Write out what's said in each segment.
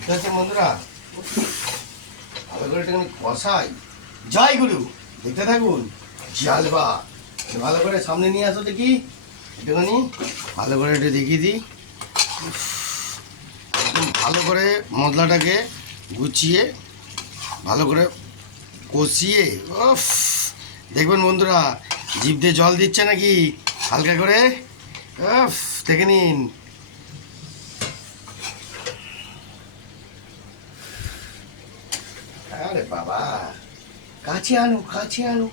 ঠিক আছে বন্ধুরা, ভালো করে একটুখানি কষাই। জয় গুরু, দেখতে থাকুন। জালবা ভালো করে সামনে নিয়ে আসো দেখি, একটুখানি ভালো করে একটু দেখিয়ে দিই। একদম ভালো করে মশলাটাকে গুছিয়ে ভালো করে কষিয়ে উফ, দেখবেন বন্ধুরা জিভ দিয়ে জল দিচ্ছে নাকি হালকা করে। উফ, দেখে নিন। আরে বাবা, কাছে আনো, কাছে আনো,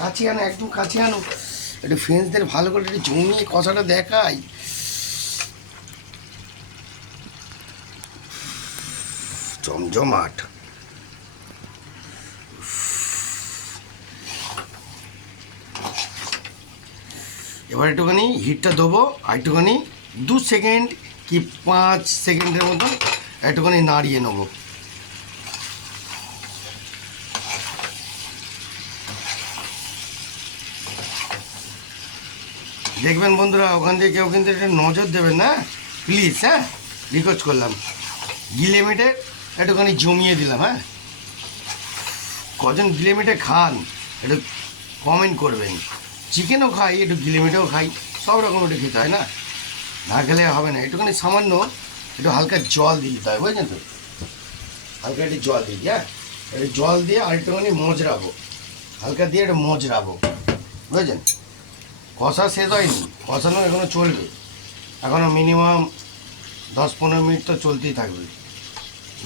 কাছে আনো, একদম কাছে আনো। একটু ফ্রেন্ডসদের ভালো করে একটু জমিয়ে কষাটা দেখাই। জমজমাট। এবার একটুখানি হিটটা দেবো, আর একটুখানি 2 সেকেন্ড কি 5 সেকেন্ডের মতো একটুখানি নাড়িয়ে নেবো। দেখবেন বন্ধুরা, ওখান থেকে কেউ কিন্তু একটা নজর দেবেন না প্লিজ, হ্যাঁ, রিকোয়েস্ট করলাম। গিলে মেটে একটুখানি জমিয়ে দিলাম। হ্যাঁ, কজন গিলে মেটে খান একটু কমেন্ট করবেন। চিকেনও খাই, একটু গিলে মেটেও খাই, সব রকম একটু খেতে হয় না, না খেলে হবে না। একটুখানি সামান্য একটু হালকা জল দিয়ে দিতে হয়, বুঝলেন তো। হালকা একটু জল দিই, হ্যাঁ, একটু জল দিয়ে আর একটুখানি মজরাবো, হালকা দিয়ে একটু মজরাবো, বুঝলেন। কষা শেষ হয়নি, কষানো এখনও চলবে, এখনও মিনিমাম 10-15 মিনিট তো চলতেই থাকবে।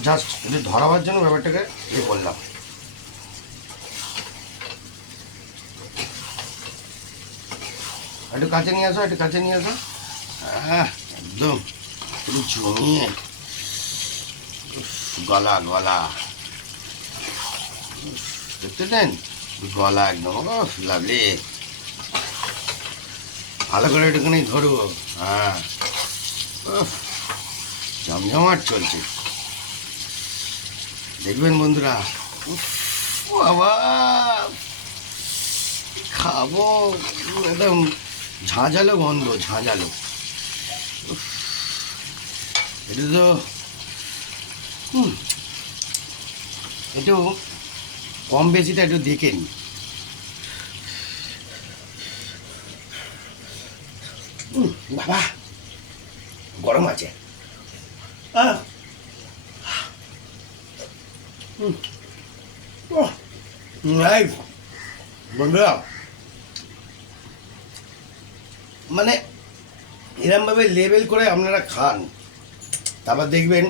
জাস্ট একটু ধরাবার জন্য ব্যাপারটাকে ইয়ে করলাম। একটু কাছে নিয়ে আসো, একটু কাছে নিয়ে আসো। একদম একটু জমিয়ে গলা গলা দেখতে দেন, গলা একদম লাভলি। ভালো করে একটুখানি ধরবো। হ্যাঁ, জমজমাট চলছে, দেখবেন বন্ধুরা। বাবা, খাবো একদম ঝাঁঝালো গন্ধ, ঝাঁঝালো। এটা তো একটু কম বেশিটা একটু দেখে নি। বাবা, গরম আছে। বন্ধুরা, মানে এরমভাবে লেবেল করে আপনারা খান, তারপর দেখবেন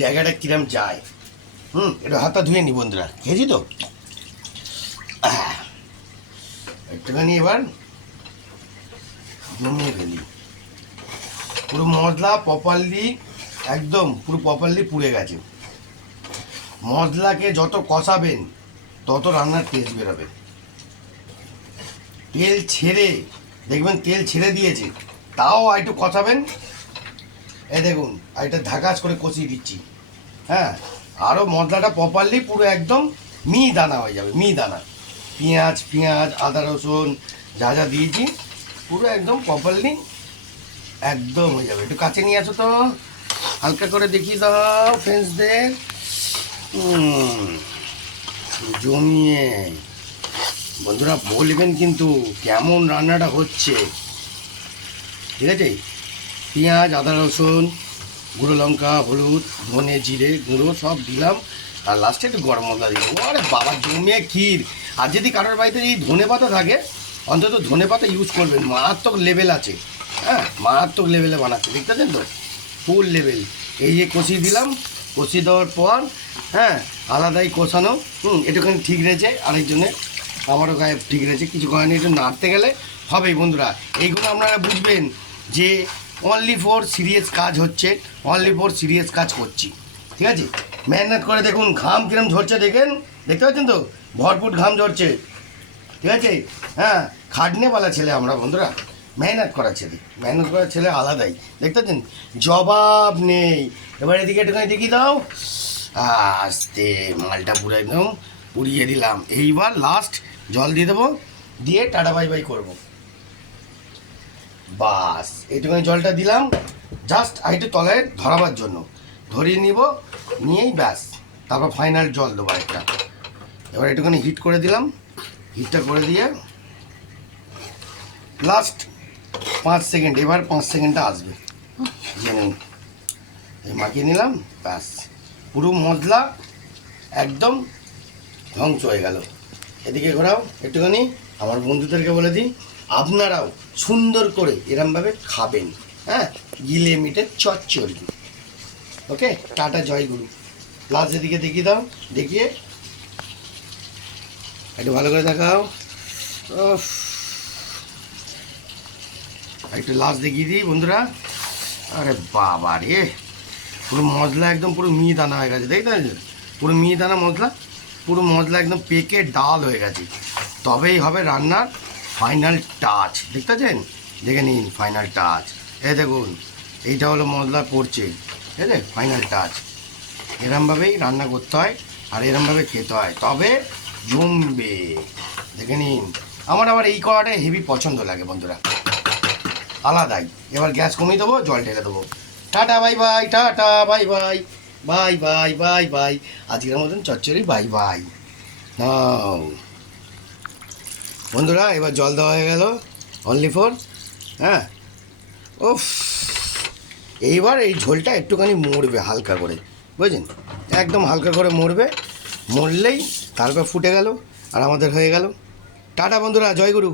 জায়গাটা কিরম যায়। একটু হাতটা ধুয়ে নি বন্ধুরা, খেয়েছি তো। একটুখানি এবার জমিয়ে ফেলি। পুরো মশলা প্রপারলি, একদম পুরো প্রপারলি পুড়ে গেছে। মশলাকে যত কষাবেন তত রান্নার টেস্ট বেরোবে। তেল ছেড়ে দেখবেন, তেল ছেড়ে দিয়েছে, তাও একটু কষাবেন। এই দেখুন, আর এটা ঢাকাস করে কষিয়ে দিচ্ছি। হ্যাঁ, আরও মশলাটা প্রপারলি পুরো একদম দানা হয়ে যাবে, দানা। পেঁয়াজ পেঁয়াজ আদা রসুন যা যা দিয়েছি পুরো একদম প্রপারলি একদম হয়ে যাবে। একটু কাছে নিয়ে আসো তো, হালকা করে দেখিয়ে দাও ফ্রেন্ডসদের। জমিয়ে বন্ধুরা বলবেন কিন্তু কেমন রান্নাটা হচ্ছে, ঠিক আছে। পেঁয়াজ আদা রসুন গুঁড়ো লঙ্কা হলুদ ধনে জিরে গুঁড়ো সব দিলাম, আর লাস্টে একটু গরম মশলা দিলাম। আরে বাবা, জমিয়ে ক্ষীর। আর যদি কারোর বাড়িতে এই ধনে পাতা থাকে, অন্তত ধনে পাতা ইউজ করবেন, মারাত্মক লেভেল আছে। হ্যাঁ, মারাত্মক লেভেলে বানাচ্ছে, দেখতে পাচ্ছেন তো, ফুল লেভেল। এই যে কষিয়ে দিলাম, কষিয়ে দেওয়ার পর হ্যাঁ আলাদাই কষানো। একটুখানি ঠিক রয়েছে, আরেকজনের আমারও গায়ে ঠিক রয়েছে, কিছু করেনি, একটু নাড়তে গেলে হবেই। বন্ধুরা এইগুলো আপনারা বুঝবেন যে অনলি ফর সিরিয়াস কাজ হচ্ছে, অনলি ফর সিরিয়াস কাজ করছি, ঠিক আছে। মেহনত করে দেখুন, ঘাম কিরম ঝরছে দেখেন, দেখতে পাচ্ছেন তো, ভরপুর ঘাম ঝরছে, ঠিক আছে। হ্যাঁ, খাটনেওয়ালা ছেলে আমরা বন্ধুরা, মেহনত করা ছেলে, মেহনত করা ছেলে আলাদাই, দেখতে পাচ্ছেন, জবাব নেই। এবার এদিকে একটুখানি দেখিয়ে দাও, আস্তে মালটা পুরো একদম পুড়িয়ে দিলাম। এইবার লাস্ট জল দিয়ে দেবো, দিয়ে টাটা বাই বাই করবো। বাস এইটুখানি জলটা দিলাম, জাস্ট একটু তলায় ধরাবার জন্য ধরিয়ে নিব, নিয়েই ব্যাস। তারপর ফাইনাল জল দেবো একটা। এবার একটুখানি হিট করে দিলাম, হিটটা করে দিয়ে লাস্ট 5 সেকেন্ড, এবার 5 সেকেন্ডটা আসবে, জেনে নিন। এই মাখিয়ে নিলাম, ব্যাস পুরো মশলা একদম ধ্বংস হয়ে গেল। এদিকে ঘোরাও একটুখানি। আমার বন্ধুদেরকে বলে দিই আপনারাও সুন্দর করে এরমভাবে খাবেন, হ্যাঁ, গিলে মিটে চচ্চড়ি। ওকে, টাটা, জয় গুরু। লাস্ট এদিকে দেখিয়ে দাও, দেখিয়ে একটু ভালো করে দেখাও। উফ, একটু লাস্ট দেখিয়ে দিই বন্ধুরা। আরে বাবা রে, পুরো মশলা একদম পুরো মিহিদানা হয়ে গেছে, দেখতে পাচ্ছেন? পুরো মিহিদানা মশলা, পুরো মশলা একদম পেকে ডাল হয়ে গেছে। তবেই হবে রান্নার ফাইনাল টাচ, দেখতে পাচ্ছেন? দেখে নিন ফাইনাল টাচ, এই দেখুন এইটা হলো মশলা পড়ছে, ঠিক আছে? Final touch. এরমভাবেই রান্না করতে হয় আর এরমভাবে খেতে হয়, তবে জমবে। দেখে নিন। আমার আবার এই কড়াটা হেভি পছন্দ লাগে বন্ধুরা, আলাদাই। এবার গ্যাস কমিয়ে দেবো, জল ঢেলে দেবো। Tata bye bye, tata bye bye, bye bye bye bye. আজকের মতন চচ্চড়ি বাই বাই। নাও বন্ধুরা, এবার জল দেওয়া হয়ে গেল অনলি ফর, হ্যাঁ। উফ, এইবার এই ঝোলটা একটুখানি মরবে হালকা করে, বুঝলেন? একদম হালকা করে মরবে, মরলেই তারপর ফুটে গেল আর আমাদের হয়ে গেল। টাটা বন্ধুরা, জয় গুরু।